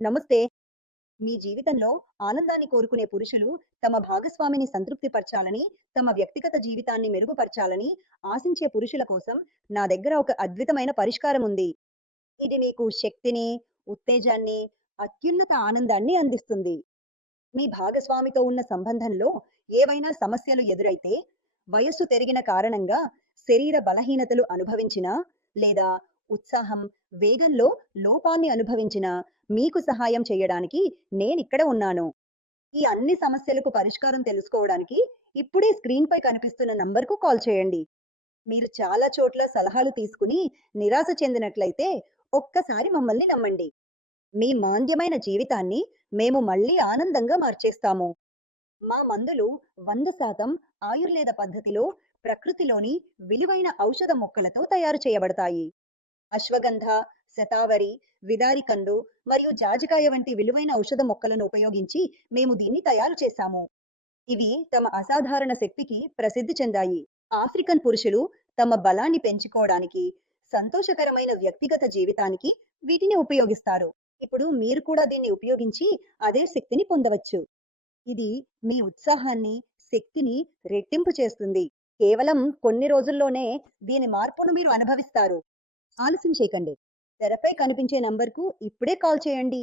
నమస్తే. మీ జీవితంలో ఆనందాన్ని కోరుకునే పురుషులు తమ భాగస్వామిని సంతృప్తిపరచాలని, తమ వ్యక్తిగత జీవితాన్ని మెరుగుపరచాలని ఆశించే పురుషుల కోసం నా దగ్గర ఒక అద్భుతమైన పరిష్కారం ఉంది. ఇది మీకు శక్తిని, ఉత్తేజాన్ని, అత్యున్నత ఆనందాన్ని అందిస్తుంది. మీ భాగస్వామితో ఉన్న సంబంధంలో ఏవైనా సమస్యలు ఎదురైతే, వయస్సు పెరిగిన కారణంగా శరీర బలహీనతలు అనుభవించినా, లేదా ఉత్సాహం, వేగంలో లోపాన్ని అనుభవించినా, మీకు సహాయం చేయడానికి నేనిక్కడ ఉన్నాను. ఈ అన్ని సమస్యలకు పరిష్కారం తెలుసుకోవడానికి ఇప్పుడే స్క్రీన్‌పై కనిపిస్తున్న నంబర్‌కు కాల్ చేయండి. మీరు చాలా చోట్ల సలహాలు తీసుకుని నిరాశ చెందినట్లయితే, ఒక్కసారి మమ్మల్ని నమ్మండి. మీ మాంద్యమైన జీవితాన్ని మేము మళ్ళీ ఆనందంగా మార్చేస్తాము. మా మందులు 100% ఆయుర్వేద పద్ధతిలో ప్రకృతిలోని విలువైన ఔషధ మొక్కలతో తయారు చేయబడతాయి. అశ్వగంధ, శతావరి, విదారికండు మరియు జాజికాయ వంటి విలువైన ఔషధ మొక్కలను ఉపయోగించి మేము దీన్ని తయారు చేశాము. ఇవి తమ అసాధారణ శక్తికి ప్రసిద్ధి చెందాయి. ఆఫ్రికన్ పురుషులు తమ బలాన్ని పెంచుకోవడానికి, సంతోషకరమైన వ్యక్తిగత జీవితానికి వీటిని ఉపయోగిస్తారు. ఇప్పుడు మీరు కూడా దీన్ని ఉపయోగించి అదే శక్తిని పొందవచ్చు. ఇది మీ ఉత్సాహాన్ని, శక్తిని రెట్టింపు చేస్తుంది. కేవలం కొన్ని రోజుల్లోనే దీని మార్పును మీరు అనుభవిస్తారు. ఆలస్యం చేయకండి. తెరపై కనిపించే నంబర్‌కు ఇప్పుడే కాల్ చేయండి.